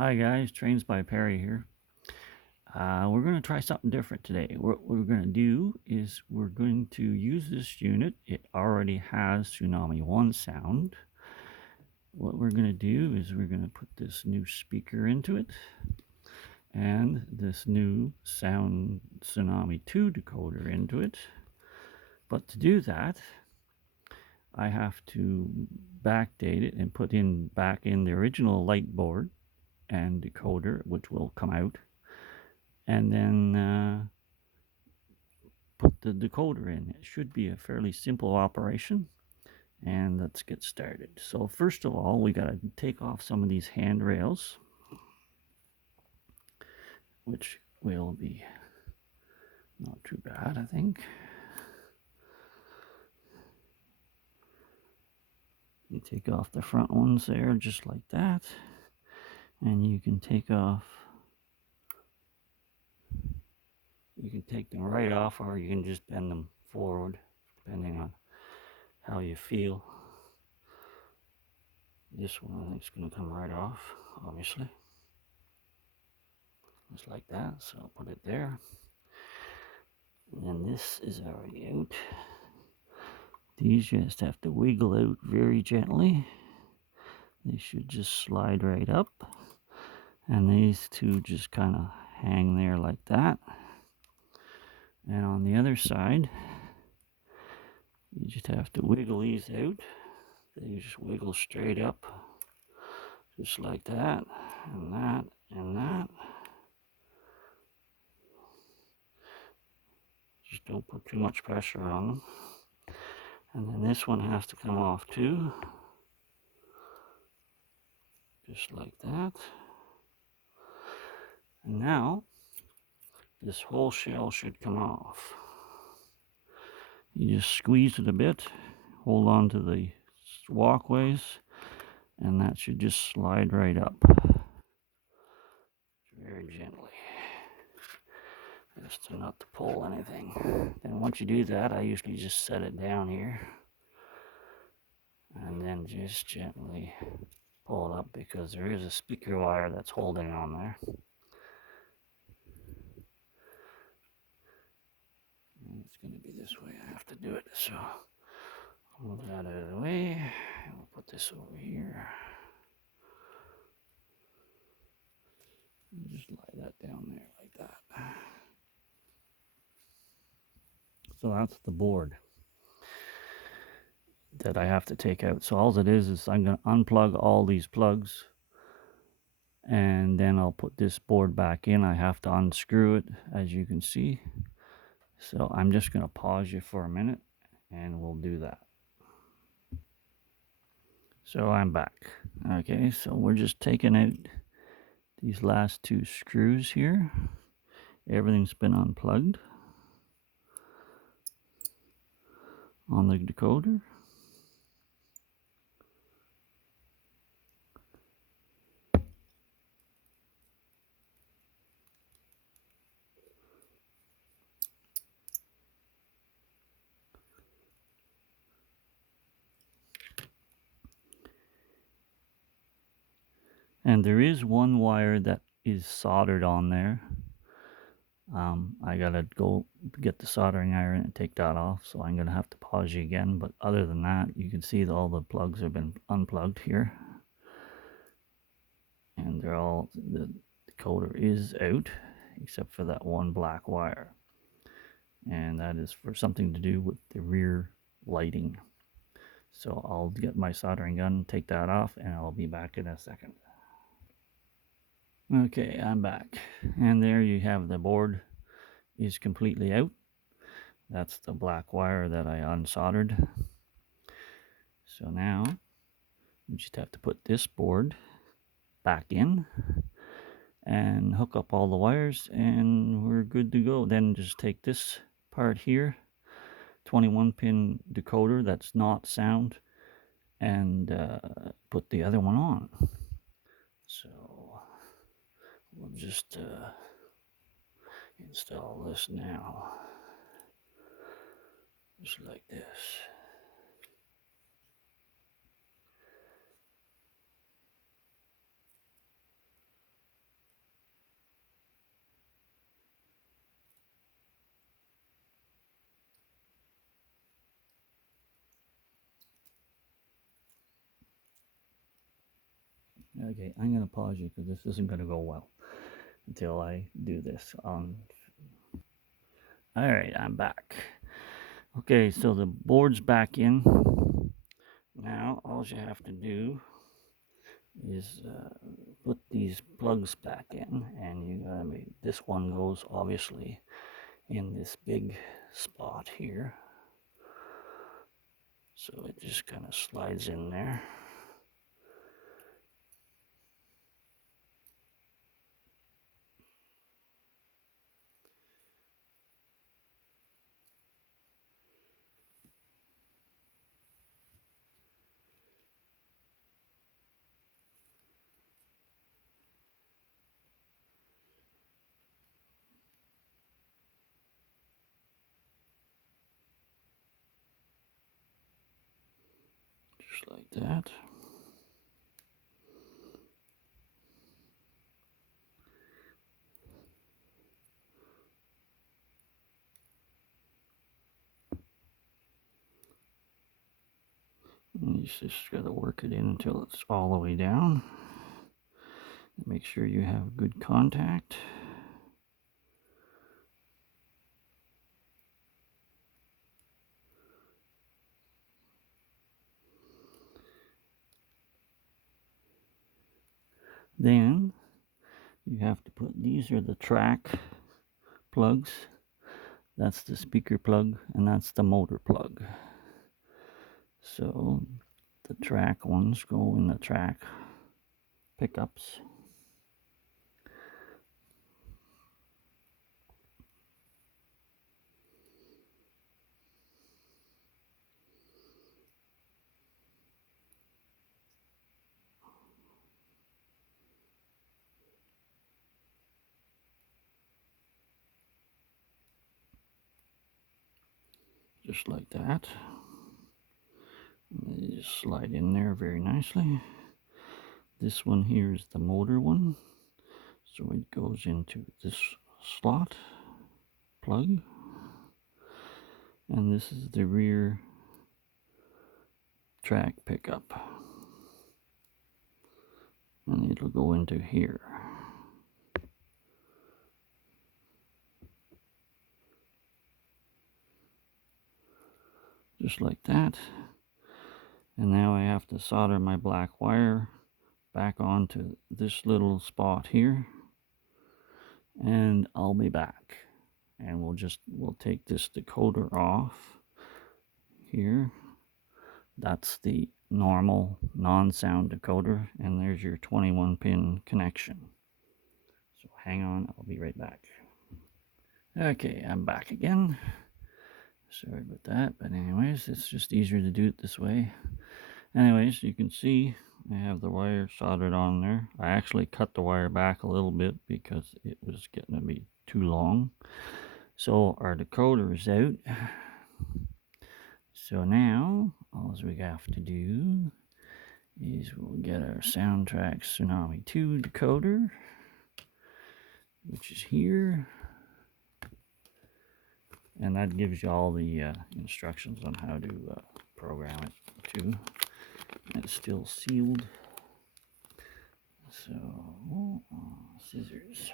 Hi guys, Trains by Perry here. We're going to try something different today. What we're going to do is we're going to use this unit. It already has Tsunami 1 sound. What we're going to do is we're going to put this new speaker into it and this new Sound Tsunami 2 decoder into it. But to do that, I have to backdate it and put in back in the original light board and decoder, which will come out, and then put the decoder in. It should be a fairly simple operation, and let's get started. So first of all, we got to take off some of these handrails, which will be not too bad, I think. You take off the front ones there just like that, and you can take them right off, or you can just bend them forward depending on how you feel. This one I think is going to come right off, obviously, just like that. So I'll put it there, and then this is already out. These just have to wiggle out very gently. They should just slide right up, and these two just kind of hang there like that. And on the other side, you just have to wiggle these out. They just wiggle straight up, just like that, and that, and that. Just don't put too much pressure on them. And then this one has to come off too, just like that. And now, this whole shell should come off. You just squeeze it a bit, hold on to the walkways, and that should just slide right up very gently, just not to pull anything. Then once you do that, I usually just set it down here and then just gently pull it up, because there is a speaker wire that's holding on there. And it's going to be this way I have to do it, so move that out of the way, and we'll put this over here. Just lie that down there like that. So that's the board that I have to take out. So all it is I'm going to unplug all these plugs, and then I'll put this board back in. I have to unscrew it, as you can see. So I'm just going to pause you for a minute, and we'll do that. So I'm back. Okay, so we're just taking out these last two screws here. Everything's been unplugged on the decoder. And there is one wire that is soldered on there. I gotta go get the soldering iron and take that off, so I'm gonna have to pause you again. But other than that, you can see that all the plugs have been unplugged here, and the decoder is out, except for that one black wire, and that is for something to do with the rear lighting. So I'll get my soldering gun, take that off, and I'll be back in a second. Okay, I'm back, and there you have the board is completely out. That's the black wire that I unsoldered. So now we just have to put this board back in and hook up all the wires, and we're good to go. Then just take this part here, 21 pin decoder that's not sound, and put the other one on. So we'll just install this now, just like this. Okay, I'm going to pause you because this isn't going to go well until I do this. Alright, I'm back. Okay, so the board's back in. Now, all you have to do is put these plugs back in, and you gotta make this one goes obviously in this big spot here, so it just kind of slides in there. Just like that. And you just gotta work it in until it's all the way down. Make sure you have good contact. Then you have to put, these are the track plugs. That's the speaker plug, and that's the motor plug. So the track ones go in the track pickups. Just like that. And they just slide in there very nicely. This one here is the motor one, so it goes into this slot plug, and this is the rear track pickup, and it'll go into here. Just like that. And now I have to solder my black wire back onto this little spot here, and I'll be back. And we'll take this decoder off here. That's the normal non-sound decoder, and there's your 21 pin connection. So hang on, I'll be right back. Okay, I'm back again. Sorry about that, but anyways, it's just easier to do it this way. Anyways, you can see I have the wire soldered on there. I actually cut the wire back a little bit because it was getting to be too long. So our decoder is out. So now all we have to do is we'll get our Soundtrack Tsunami 2 decoder, which is here, and that gives you all the instructions on how to program it too. It's still sealed, so scissors.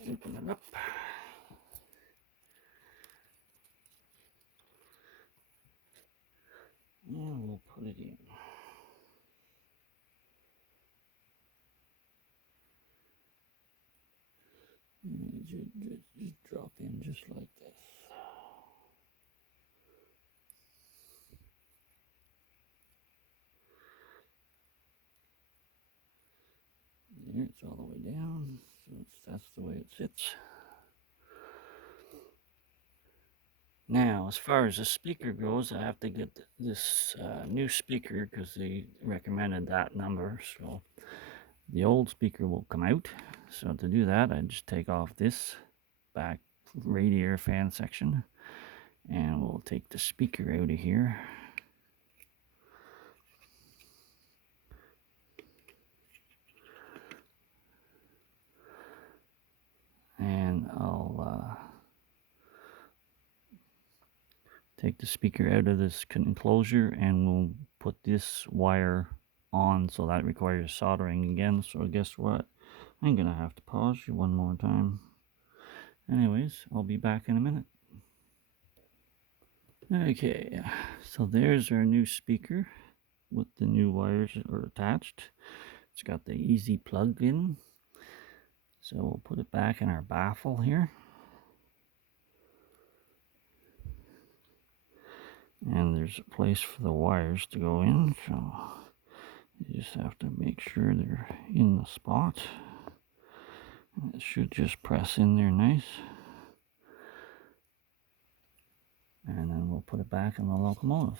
Open it up. And we'll put it in. And just drop in just like this. There, it's all the way down, so that's the way it sits. Now, as far as the speaker goes, I have to get this new speaker because they recommended that number. So the old speaker will come out. So to do that, I just take off this back radiator fan section, and we'll take the speaker out of here. And then I'll take the speaker out of this enclosure and we'll put this wire on, so that requires soldering again. So guess what? I'm gonna have to pause you one more time. Anyways, I'll be back in a minute. Okay, so there's our new speaker with the new wires are attached. It's got the easy plug in. So we'll put it back in our baffle here. And there's a place for the wires to go in, so you just have to make sure they're in the spot. It should just press in there nice. And then we'll put it back in the locomotive.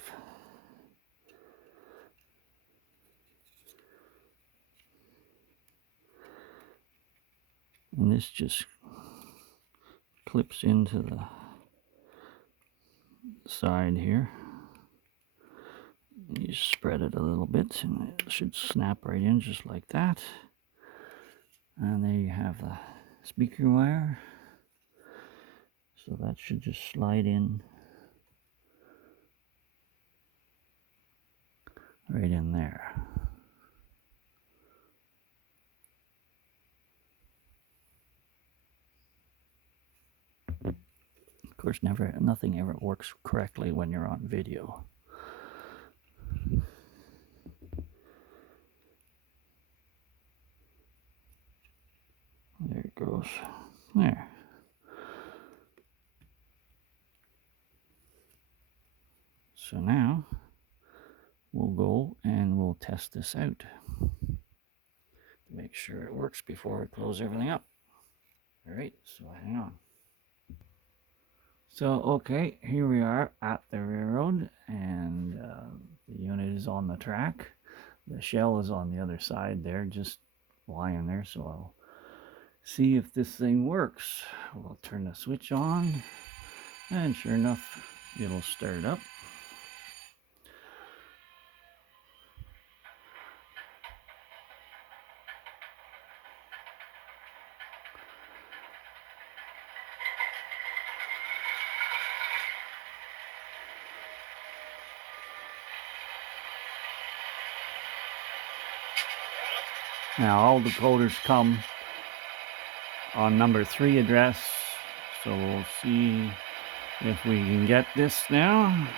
And this just clips into the side here. You spread it a little bit and it should snap right in just like that. And there you have the speaker wire. So that should just slide in right in there. Of course, nothing ever works correctly when you're on video. There it goes. There. So now we'll go and we'll test this out to make sure it works before we close everything up. All right, so hang on. So, okay, here we are at the railroad, and the unit is on the track. The shell is on the other side there, just lying there, so I'll see if this thing works. We'll turn the switch on, and sure enough, it'll start up. Now all decoders come on number 3 address, so we'll see if we can get this now.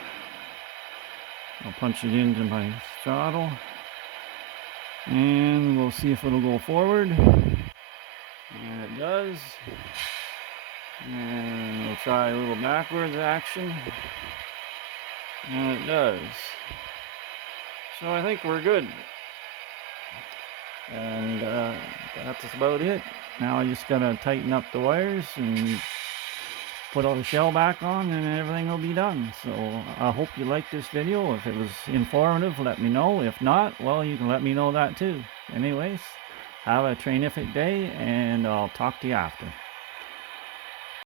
I'll punch it into my throttle and we'll see if it'll go forward. And it does. And we'll try a little backwards action. And it does. So I think we're good. And that's about it. Now I just gotta tighten up the wires and put all the shell back on and everything will be done. So I hope you liked this video. If it was informative, let me know. If not, well, you can let me know that too. Anyways, have a trainific day and I'll talk to you after.